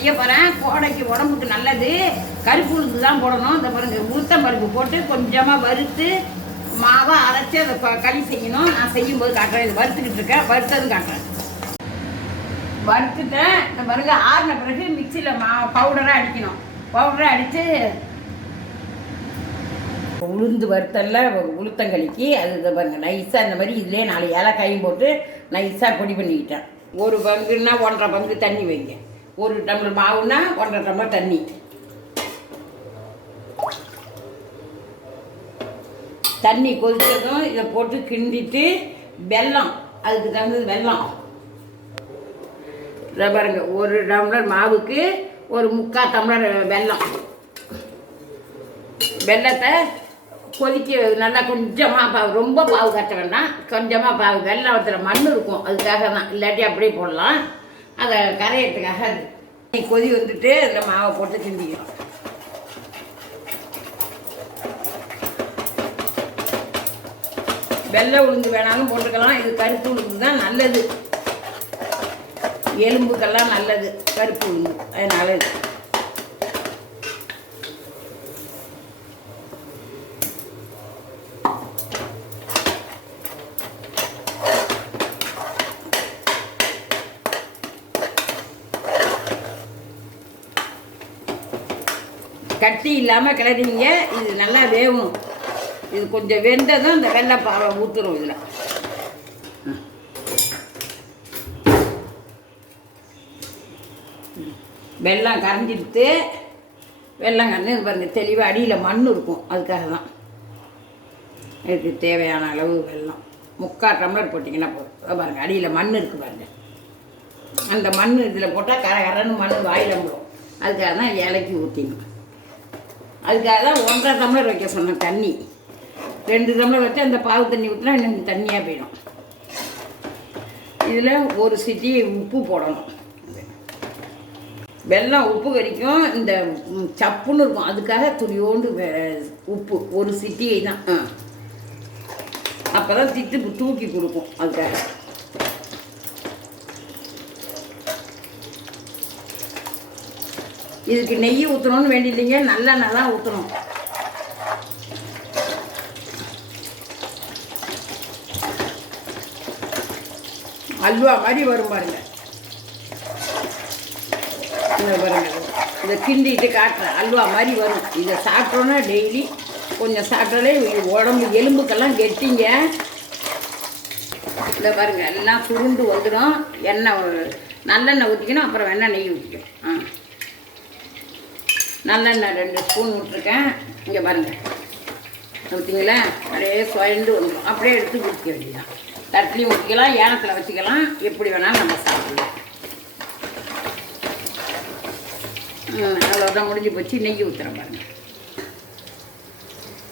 செய்ய போகிறேன் கோடைக்கு உடம்புக்கு நல்லது. கருப்பு உளுந்து தான் போடணும். இந்த பாருங்க உளுத்தம் பருப்பு போட்டு கொஞ்சமாக வறுத்து மாவை அரைச்சி அதை களி செய்யணும். நான் செய்யும்போது காட்டுறேன். இது வறுத்துக்கிட்டு இருக்கேன் வறுத்ததும் காட்டுறேன். வறுத்துட்டேன். இந்த பாருங்க ஆறின பிறகு மிக்சியில் மா பவுடராக அடிக்கணும். பவுடராக அடித்து உளுந்து வறுத்தல்ல உளுத்தங்களிக்கு அது இதை பாருங்க நைஸாக இந்த மாதிரி இதிலே நாலு ஏலக்காயும் போட்டு நைஸாக பொடி பண்ணிக்கிட்டேன். ஒரு பங்குன்னா ஒன்றரை பங்கு தண்ணி வைங்க. ஒரு டம்ளர் மாவுனா ஒன்றரை டம்ளர் தண்ணி. தண்ணி கொதிச்சதும் இதை போட்டு கிண்டிட்டு வெல்லம் அதுக்கு தகுந்தது வெல்லம். பாருங்க ஒரு டம்ளர் மாவுக்கு ஒரு முக்கால் டம்ளர் வெல்லம். வெள்ளத்தை கொதிக்க நல்லா கொஞ்சமாக பாவு ரொம்ப பாவு கட்ட வேண்டாம். கொஞ்சமாக பாவு வெள்ளம் ஒருத்தர் மண் இருக்கும் அதுக்காக தான் இல்லாட்டி அப்படியே போடலாம். அதை கரையிறதுக்காக அது. கொதி வந்துட்டு அதில் மாவை போட்டு கிண்டிக்கிறோம் வெள்ளை உளுந்து வேணாலும் போட்டுக்கலாம். இது கருப்பு உளுந்து தான் நல்லது. எலும்புக்கெல்லாம் நல்லது. கருப்பு உளுந்து. அதனால கட்டி இல்லாமல் கிளறிங்க. இது நல்லா வேகும் இது கொஞ்சம் வெந்ததும் இந்த வெள்ளைப்பாவை ஊற்றுறோம் இதில். வெள்ளம் கரைஞ்சிடுத்து வெள்ளம் கரைஞ்சி பாருங்கள் தெளிவாக அடியில் மண் இருக்கும். அதுக்காக தான். இதுக்கு தேவையான அளவு வெள்ளம். முக்கால் டம்ளர் போட்டிங்கன்னா போதும். பாருங்கள் அடியில் மண் இருக்குது பாருங்கள் அந்த மண் இதில் போட்டால் கர கரன்னு மண் வாயில் விடும் அதுக்காக தான் இலக்கி ஊற்றினோம் அதுக்காக தான் ஒன்றரை டம்ளர் வைக்க சொன்னேன் தண்ணி. ரெண்டு டம்ளர் வச்சு அந்த பாவு தண்ணி ஊற்றினா இன்னும் தண்ணியாக போயிடும். இதில் ஒரு சிட்டி உப்பு போடணும். வெள்ளம் உப்பு கறிக்கும் இந்த சப்புன்னு இருக்கும். அதுக்காக துளியோண்டு வெ- உப்பு. ஒரு சிட்டியை தான். ஆ. அப்போ தான் திட்டு தூக்கி கொடுக்கும் அதுக்காக. இதுக்கு நெய் ஊற்றணும்னு வேண்டியதில்லைங்க நல்லெண்ணெய் தான் ஊற்றணும் அல்வா மாதிரி வரும் பாருங்க. இந்த பாருங்க. இதை கிண்டிட்டு காட்டுறேன் அல்வா மாதிரி வரும். இதை சாப்பிட்டோன்னா டெய்லி கொஞ்சம் சாப்பிட்டாலே உடம்பு எலும்புக்கெல்லாம் கெட்டிங்க. இந்த பாருங்க எல்லாம் சுருண்டு வந்துடும். எண்ணெய் நல்லெண்ணெய் ஊற்றிக்கணும் அப்புறம் வேணால் நெய் ஊற்றிக்கணும் ஆ. நல்லெண்ணெய் ரெண்டு ஸ்பூன் விட்ருக்கேன் இங்கே பாருங்கள் ஊற்றிங்களா அப்படியே சுயண்டு வந்துடும் அப்படியே எடுத்து ஊற்றிக்க வேண்டியதான் தட்டிலையும் ஊற்றிக்கலாம் ஏனத்தில் வச்சுக்கலாம். எப்படி வேணாலும் நம்ம சாப்பிடலாம். அவ்வளோதான் முடிஞ்சு போச்சு. நெய் ஊற்றுறேன் பாருங்க.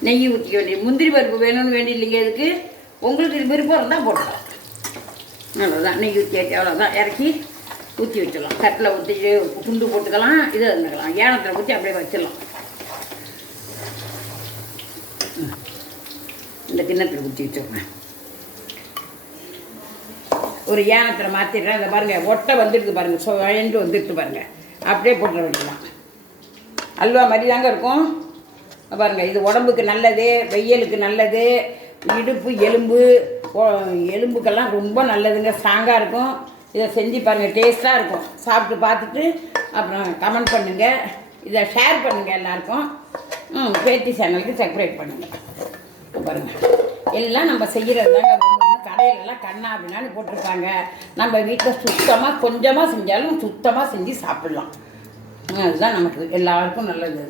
நெய் ஊற்றிக்க வேண்டியது முந்திரி பருப்பு வேணும்னு வேண்டி இல்லைங்க இதுக்கு உங்களுக்கு இது விருப்பம் இருந்தால் போட்டுக்கலாம். அவ்வளோதான் நெய் ஊற்றி அவ்வளோதான் இறக்கி ஊற்றி வச்சிடலாம். தட்டில் ஊற்றி துண்டு போட்டுக்கலாம் இது இருந்துக்கலாம். ஏனத்தில் ஊற்றி அப்படியே வச்சிடலாம். ம். இந்த கிண்ணத்தில் ஊற்றி வச்சுருவேன் ஒரு ஏனத்தில் மாற்றிடுறேன் இந்த பாருங்கள் ஒட்டை வந்துடுது பாருங்கள் சுழண்டு வந்துடுது பாருங்கள் அப்படியே போட்டு வேண்டியதான் அல்வா மாதிரி தாங்க இருக்கும். பாருங்கள் இது உடம்புக்கு நல்லது வெயிலுக்கு நல்லது இடுப்பு எலும்பு எலும்புக்கெல்லாம் ரொம்ப நல்லதுங்க. ஸ்ட்ராங்காக இருக்கும். இதை செஞ்சு பாருங்கள் டேஸ்ட்டாக இருக்கும். சாப்பிட்டு பார்த்துட்டு அப்புறம் கமெண்ட் பண்ணுங்கள் இதை ஷேர் பண்ணுங்கள் எல்லாருக்கும். ம் பேட்டி சேனலுக்கு செப்பரேட் பண்ணுங்கள் பாருங்கள் எல்லாம் நம்ம செய்கிறது தாங்க. கடையிலலாம் கண்ணா அப்படின்னாலும் போட்டிருக்காங்க. நம்ம வீட்டில் சுத்தமாக கொஞ்சமாக செஞ்சாலும் சுத்தமாக செஞ்சு சாப்பிட்லாம். அதுதான் நமக்கு எல்லாருக்கும் நல்லது.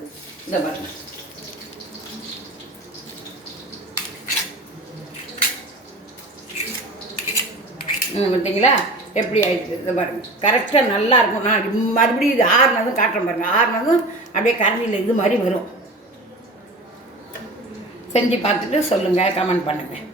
இந்த பாருங்கள் ம் எப்படி ஆயிடுச்சு? இந்த பாருங்க. கரெக்டாக நல்லா இருக்கும். நான் மறுபடியும் இது ஆறுனதும் காட்டுறேன் பாருங்க. ஆறுனதும் அப்படியே கரண்டியில் இது மாதிரி வரும். செஞ்சு பார்த்துட்டு சொல்லுங்கள் கமெண்ட் பண்ணுங்கள்